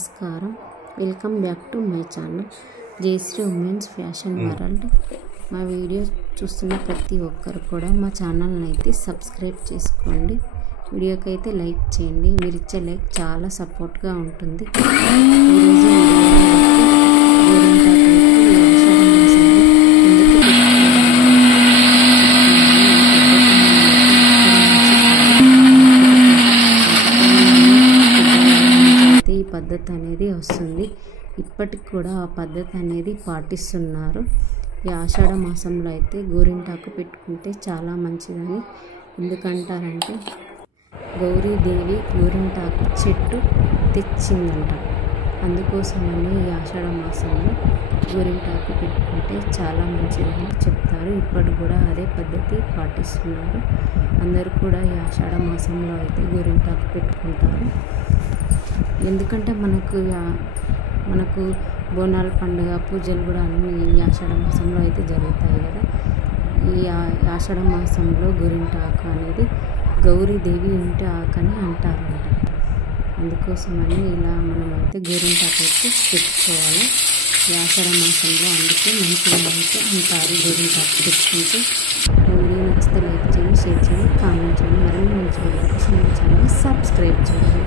నమస్కారం, welcome back to my channel Jayashree women's fashion world. మా video చూస్తున్న ప్రతి ఒక్కరు కూడా మా ఛానల్ని అయితే సబ్స్క్రైబ్ చేసుకోండి. వీడియోకి అయితే లైక్ చేయండి. మీరు ఇచ్చే లైక్ చాలా సపోర్ట్గా ఉంటుంది. ఈరోజు ఈ పద్ధతి అనేది వస్తుంది. ఇప్పటికి కూడా ఆ పద్ధతి అనేది పాటిస్తున్నారు. ఈ ఆషాఢ మాసంలో అయితే గోరింటాకు పెట్టుకుంటే చాలా మంచిదని ఎందుకంటారంటే గౌరీదేవి గోరింటాకు చెట్టు తెచ్చిందంట. అందుకోసమని ఈ ఆషాఢ మాసంలో గోరింటాకు పెట్టుకుంటే చాలా మంచిదని చెప్తారు. ఇప్పటి కూడా అదే పద్ధతి పాటిస్తున్నారు. అందరూ కూడా ఈ ఆషాఢ మాసంలో అయితే గోరింటాకు పెట్టుకుంటారు. ఎందుకంటే మనకు బోనాల పండుగ పూజలు కూడా అన్నీ ఈ ఆషాఢ మాసంలో అయితే జరుగుతాయి కదా. ఈ ఆషాఢ మాసంలో గోరింటాకు అనేది గౌరీదేవి ఇంటి ఆకు అని అంటారంట. అందుకోసమని ఇలా మనం అయితే గోరింటాకు అయితే పెట్టుకోవాలి ఈ ఆషాఢ మాసంలో. అందుకే మంచిగా అయితే అంటారు గోరింటాకు పెట్టుకుంటే. వీడియో నచ్చితే లైక్ చేయండి, షేర్ చేయండి, కామెంట్ చేయండి. మరిన్ని మంచి వీడియో కోసం మా ఛానల్ సబ్స్క్రైబ్ చేయండి.